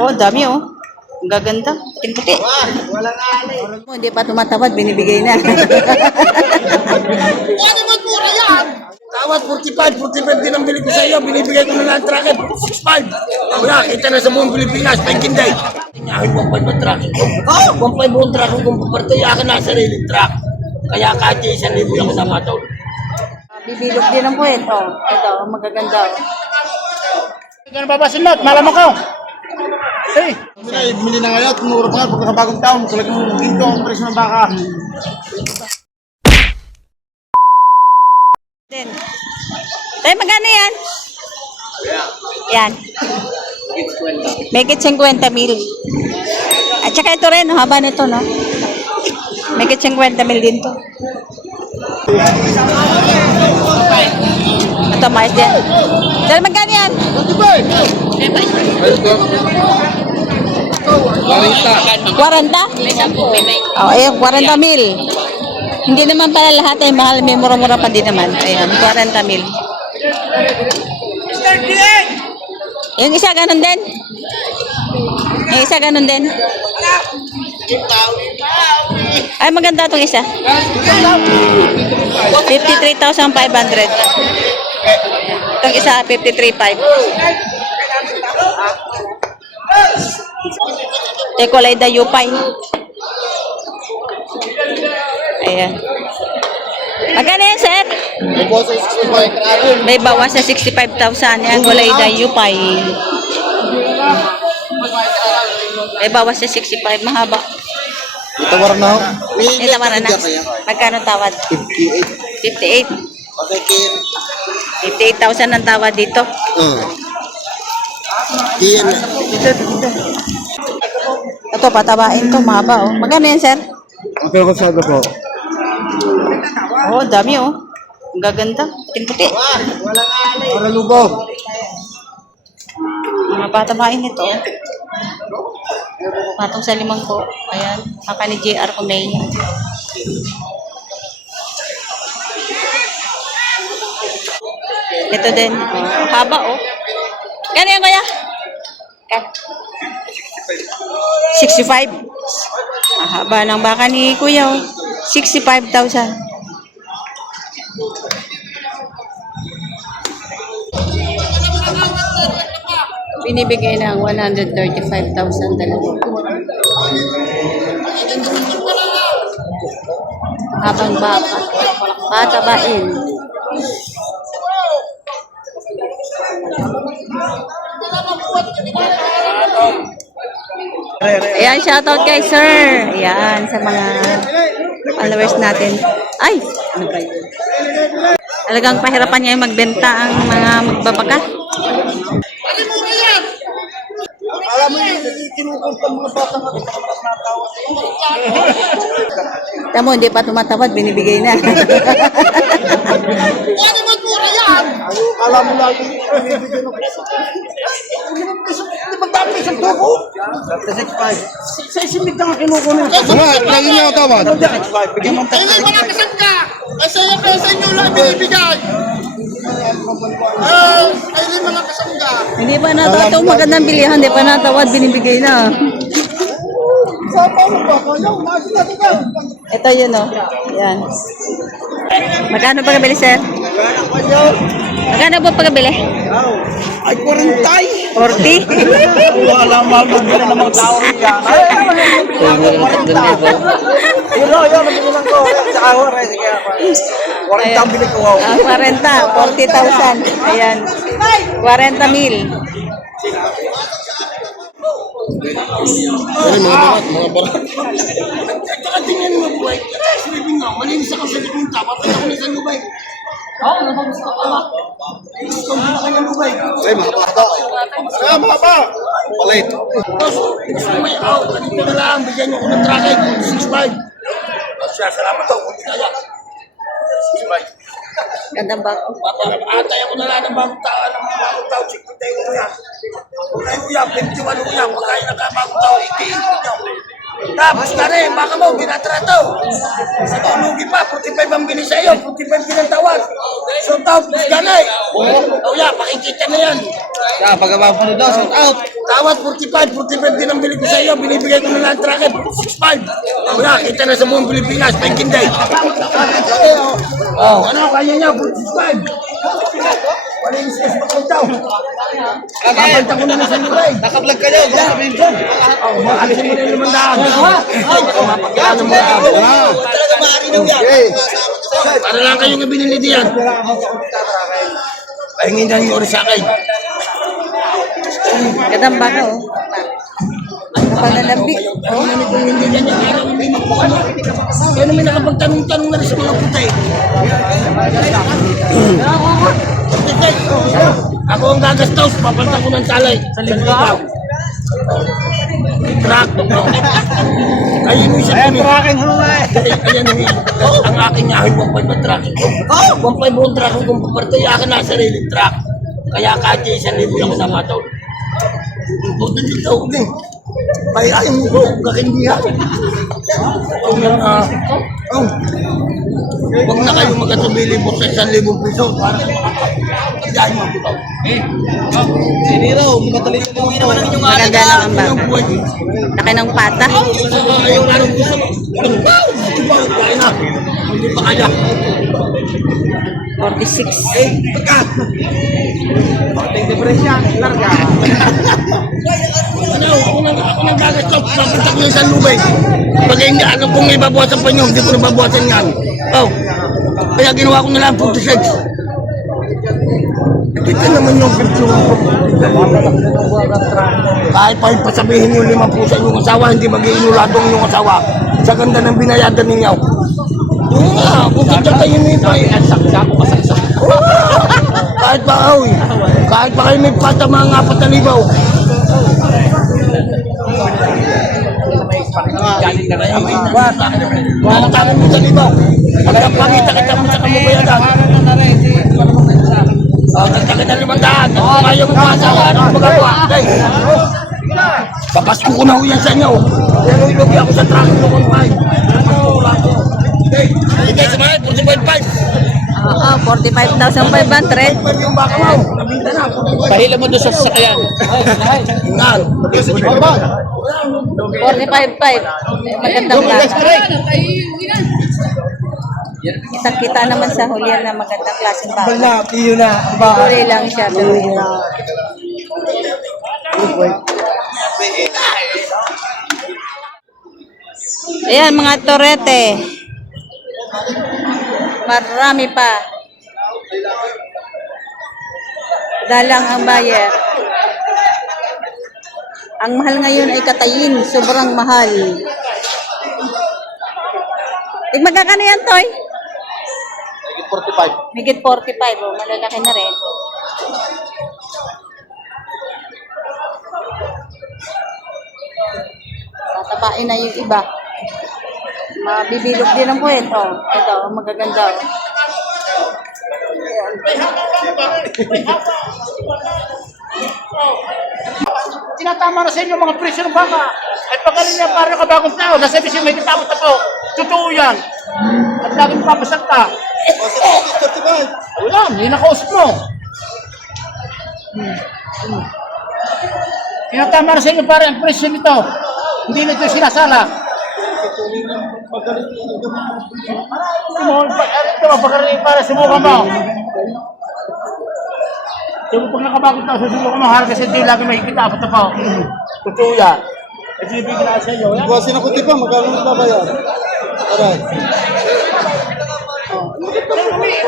Oh, dami oh. Ang gaganda. Puting-puti. Walang alay. Hindi pa tumatawad, binibigay na. Ano naman mura yan? Tawad 45, 45 din ang bili ko sa iyo. Binibigay ko na lang ang tracket, 65. Wala, kita na sa buong Pilipinas, pagkinday. Inahin 1.5 ang tracking ko. 1.5 ang tracking ko, papartay akin na sariling track. Kaya kahit 1,000 ako sa mataw. Bibilog din ang kwento. Ito, ang magaganda. Ganun ba ba sinot? Malaman ko. Hey! Bili na ngayon, tumuro pa nga pagkakabagong taon. Talagang ginto ang presyo ng baka. Din. Tayo, magkano yan? Yan. Make it 50 mil. At saka ito rin, haba nito, no? Make it 50 mil din to. Ito, mais din. Tayo, magkano yan? 40? Oh, ayun, 40 mil. Hindi naman pala lahat ay mahal, may mura-mura pa din naman. Ayan, 40 mil. Yung isa ganun din? Yung isa ganun din? Ay, maganda itong isa. 53,500. Itong isa, 53,500. Tekolay da Yupay. Ayan. Magkano yan, sir? May bawas sa 65,000. Yan, gulay da Yupay. May bawas sa 65. Mahaba. Itawar na. Ito, mara na. Magkano tawad? 58. 58,000 ang tawad dito. Ito, patabain to. Mahaba, oh. Magkano yan, sir? Okay, kasada po. Oh, dami oh. Ang gaganda. Puting-puti. Para lubaw. Mga patabain nito. Patong sa 5 ko. Ayan. Haka ni JR Kumay. Ito din. Oh, haba oh. Gano yan, kuya? 65. Ang haba ng baka ni kuya oh. 65,000. Binibigay ng 135,000 dalawa. Habang baka. Patabain. Ayan, shoutout kay sir. Ayan, sa mga followers natin. Ay, ano ba yun? Talagang pahirapan niya yung magbenta ang mga magbabaka. Alam mo yun, kinukulta mga bata na tawad. Tamo, hindi pa tumatawad, binibigay na. Ano naman mura yan? Alam mo lagi, binibigay ng peso. Hindi ba dami isang tubo? 35. Sa isimit na nga kinukunin. Lagi niya ako tawad. Bigyan mo tayo. Ay, mga kasangka! Ay, sa inyo lang binibigay. Ay, mga kasangka. Hindi pa natawad. Itong magandang bilihan, hindi pa natawad, binibigay na. Ito yun oh. Yan. Magkano pagkabili, sir? Magkano po pagkabili? Ay, 40. 40? Wala magbili ng mga tao rin yan. Yun, nabili lang ko. Sa awar, sige. 40 ang bili ko. 40, 40,000. Ayan. 40 mil. Ay, mga barat. Tsaka tingnan mo, buhay. Silipin nga, malinis ako sa likong tapa. Pwede ako nisan lubay. Oo, nabagos ka pa. Gusto mo na kanyang lubay. Ay, mga bata. Ay, mga bata. Palit. Tapos, gusto mo may out. Ganito na lang, bigyan niyo ko ng tracket. 6.5. Salamat ako, hindi kaya. 6.5. Gandang bako. Atay ako na lang ng bagong tao. Bagong tao, 60 tayo ko yan. Kung tayo ko yan, 21 ko yan. Pagkain na ka bagong tao, 88 ko yan. Tapos na rin, baka mo, binatrato. Sa tulugi pa, 45 ang bilis sa'yo, 45 pinantawad. So, tapos ganay. O yan, pakikita na yan. Pagkabapanood daw, shout out. Tawad 45 din ang bili ko sa iyo, binibigay ko na lang tracker, 65. Wala, kita na sa buong Pilipinas, may kinday. Oh, ano, kaya niya, 45. Wala yung stress pa kong tao. Kapanta ko na sa lubay. Nakablog kayo, sabihin ko. Oh, maalisin mo na yung 500. Mapagkano mo na ako. Talaga maaari daw yan. Para lang kayong binili diyan. Pahingin na yung oras sa akin. Gandang baka, oh. Ano pa nalabi? Ano namin kung hindi yan yung araw hindi makuha. Kaya namin nakapagtanong-tanong na rin sa mga puti. Ako ang gagastos, papalta ko ng salay. Sa ligaw. Truck. Ayun yung isa ko. Tracking hulay. Ayan ang aking ahin, 1.5 ang tracking ko. 1.5 ang tracking kong paparte, akin na sariling truck. Kaya kahit 1,000 lang sa mataw. Buti dito ako din. May ayun mo, kakindihan. Huwag na kayo magkatubili po sa 1,000 piso. Pagdahin mo ito. Siniro, matalino mo ito. Maganda lang ang baka. Laki ng pata. Ayun, parang gusto mo. Dahil na. Hindi pa kaya. 46. Pagka. Ating depresya, larga. Ano, ako nang gagastos. Papunta ko yung San Lubay. Pag hindi alam kung ibabawasan pa nyo, hindi ko nababawasan nga. Oh. Kaya ginawa ko na lang 46. Dito naman yung picture ko. Kahit pa pasabihin yung 5 sa inyong asawa, hindi mag-iinuladong yung asawa. Sa ganda ng binayadan ninyo. Oo nga, kung kita kayo may pa. Kahit pa, oy. Kahit pa kayo may pata mga 4,000. Galing na kayo. Mga tanong mo sa libaw. Pagkapangita kita mo sa kamubayadan. Nagtagad na 500. Kung ayaw mo masawa, ano magagawa? Papasko ko na ho yan sa inyo. Pero ilugi ako sa traffic ko kung kayo. Hindi, sumalit, 45.5. Oo, 45,500. Yung baka mo, nabinta na. Pahila mo doon sa sasakyan. Yan. 45,500. Magandang baka. Kitang-kita naman sa hulyan na magandang klaseng baka. Iyo na. Huli lang siya. Pero ayan, mga torete. Marami pa. Dalang ang buyer. Ang mahal ngayon ay katayin. Sobrang mahal. Magkakano yan, Toy? 45. Migit 45. Oh, malalaki na rin. Tatabain na yung iba. Mabibilog din ang kwento. Ito, magaganda. Tinatama na sa inyo mga presyo ng baka. At pagkarin niya parang kabagong tao, nasa bisyo may kitapot na po. Totoo yan. At laging papasalta. Wala, hindi nakausap mo. Tinatama na sa inyo parang presyo nito. Hindi na ito sinasala. Ito, pagkarin para subukan mo. Diba pag nakabagong tao, susubukan mo, mahal kasi hindi lagi makikita apat na pa. Totoo yan. At ibigin na sa inyo. Buwasin ako di ba? Magkano na babayan? Aray.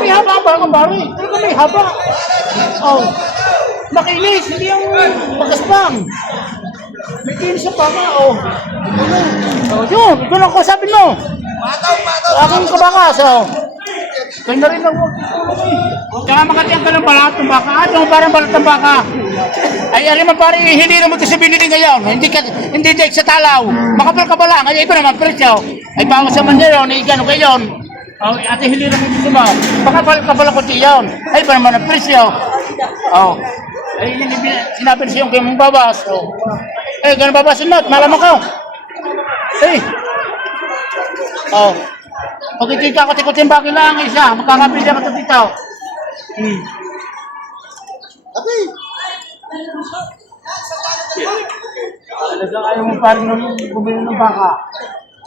May haba ang bakang bari. Talaga may haba. Oh. Makinis, hindi yung pagkaspang. May kinis ang baka, oh. Yun, ito lang ko sabi mo. Akong kabakas, oh. Kaya na rin lang mo. Kaya makatiyang ka ng balat ng baka. Ano parang balat ng baka? Ay, alam mo parang hindi na mo ito sa binili ngayon. Hindi dek sa talaw. Makapal ka ba lang? Ay, ito naman presyo. Ay, bawas naman niya yun. Ay, gano'n kayo yun. Oh, ate, hindi na mo ito ba? Makapal ka ba lang kundi yun? Ay, ba naman ang presyo? Oh. Ay, sinabi siya yung kayo mong babas. Oh. Ay, gano'n babasin mo. Malaman ko. Eh. Oh. Pagkikita ko, tikutin ba kailangan isa? Magkakapili ako ito dito. Okay. Talaga ayaw mo pa rin bumili ng baka.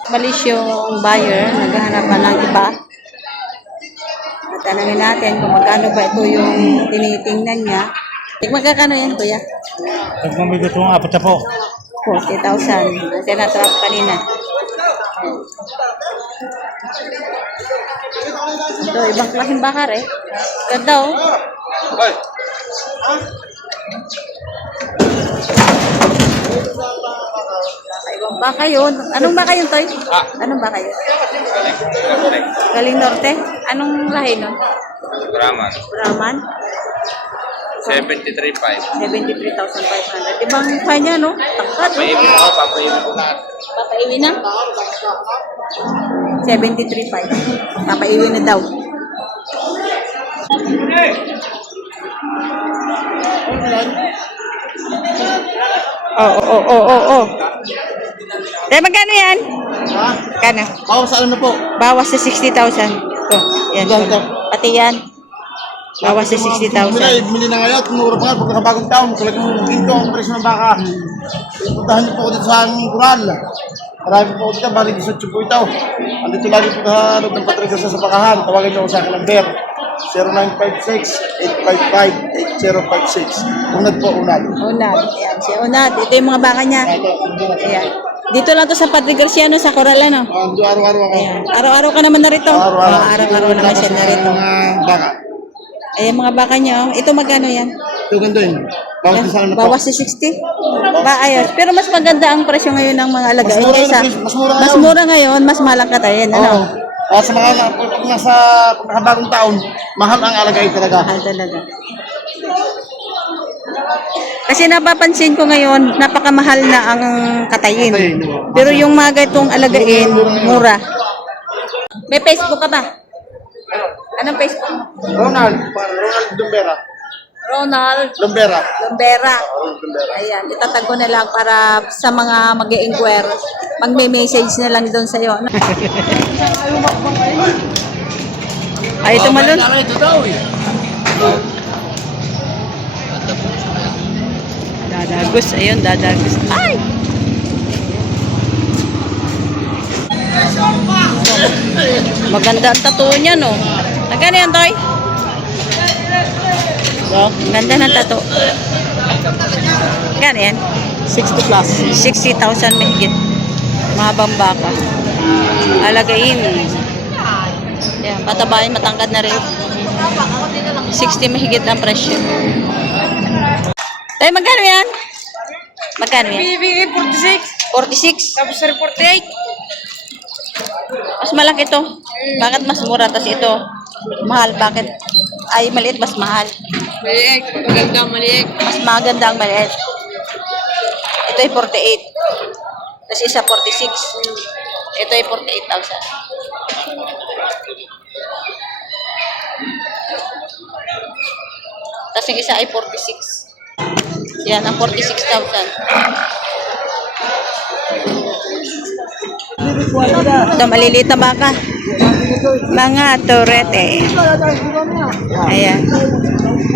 Malis yung buyer, naghahanap pa ng iba. At tanongin natin kung magkano ba ito yung tinitingnan niya. Magkakano yan, kuya? Pag mamigot yung apat na po. 40,000. Ang tinatrap kanina. Ito, ibang klaseng bakar eh. Ganda oh. Ibang baka yun. Anong baka yun, Toy? Anong baka yun? Galing Norte? Anong lahi nun? Brahman. Brahman? 73.5. 73,500. Ibang kanya, no? Tangkad, no? Papaiwi ko na. Papaiwi na? 73,500. Papaiwi na daw. Oo. Dahil magkano yan? Ha? Kano? Bawas sa ano po? Bawas sa 60,000. Ito, yan. Pati yan. Bawas sa 60,000. Bili na ngayon, tumuro pa nga, pag nakabagong taon, talagang ginto ang presyo ng baka. Puntahan niyo po ako dito sa aming kural. Marami po ako dito, bali 18 po ito. Andito lagi po sa loob ng patrigas sa bakahan. Tawagin niyo ako sa akin number. 0956-855-8056. Unad po, unad. Unad. Ayan, si Unad. Ito yung mga baka niya. Ayan. Dito lang to sa Padre Garcia, no? Sa Coral, no? Araw-araw ako. Ayan. Araw-araw ka naman narito. Araw-araw. Araw-araw naman siya narito. Mga baka. Ayan, mga baka niya. Oh. Ito magkano yan? Ito ganito yun. Bawas na sana na po. Bawas sa 60? Ba, ayos. Pero mas maganda ang presyo ngayon ng mga alaga. Mas mura Kaysa- ngayon, mas mura mas ngayon. mura ngayon, mas malang katayin. Ano? Oo. Sa mga pag nakabagong taon, mahal ang alagay talaga. Mahal talaga. Kasi napapansin ko ngayon, napakamahal na ang katayin. Pero yung mga ganitong alagain, mura. May Facebook ka ba? Anong Facebook mo? Ronald Lumbera. Ronald Lumbera. Lumbera. Ayan, itatag ko na lang para sa mga mag-i-inquire. Magme-message na lang doon sa'yo. Ay, ito malun. Dadagos, ayun, dadagos. Ay! Maganda ang tattoo niya, no? Magkano yan, Toy? Ganda ng tattoo. Magkano yan? 60 plus. 60,000 mahigit. Mahabang baka. Alagain. Yan, patabain, matangkad na rin. 60 mahigit ang presyo. Ay, magkano yan? Magkano yan? Bibigay 46. 46? Tapos sir 48. Mas malaki ito. Bakit mas mura? Tapos ito, mahal. Bakit? Ay, maliit, mas mahal. Maliit. Maganda, maliit. Mas maganda ang maliit. Ito ay 48. Tapos isa 46. Ito ay 48,000. Tapos yung isa ay 46. Yan, ang 46,000. Ito, maliliit na baka. Mga torete. Ayan.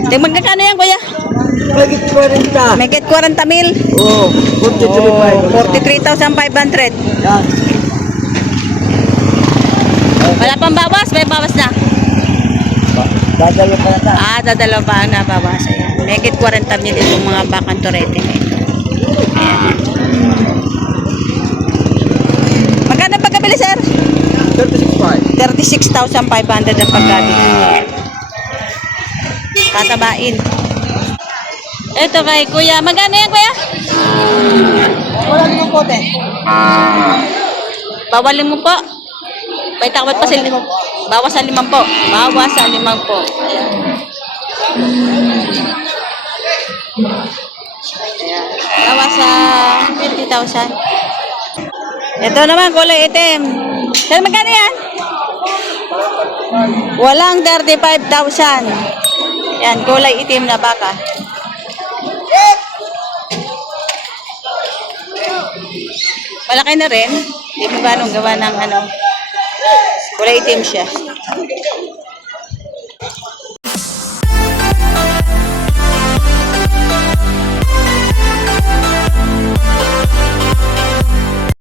Ito, magkakano yan, kuya? Pagit 40. May get 40 mil. Oo, 43,500. Yan. Wala pang bawas, may bawas na. Dadalo pa na. Dadalaw pa na bawas. Ayan. May get 40 mil itong mga bakang torete na ito. Ayan. Magkano pagkabili, sir? 36.5. 36,500 ang pagkabili. Katabain. Ito kay kuya. Magkano yan, kuya? Wala naman po, te. Bawalin mo po. May takbat pa sila. Bawas sa 5 po. Bawas sa 5 po. Ayan. Ayan. Bawas sa 50,000. Ito naman, kulay itim. Sir, magkano yan? Walang 35,000. Yan, kulay itim na baka. Malaki na rin. Hindi mo ba gawa ng kulay itim siya.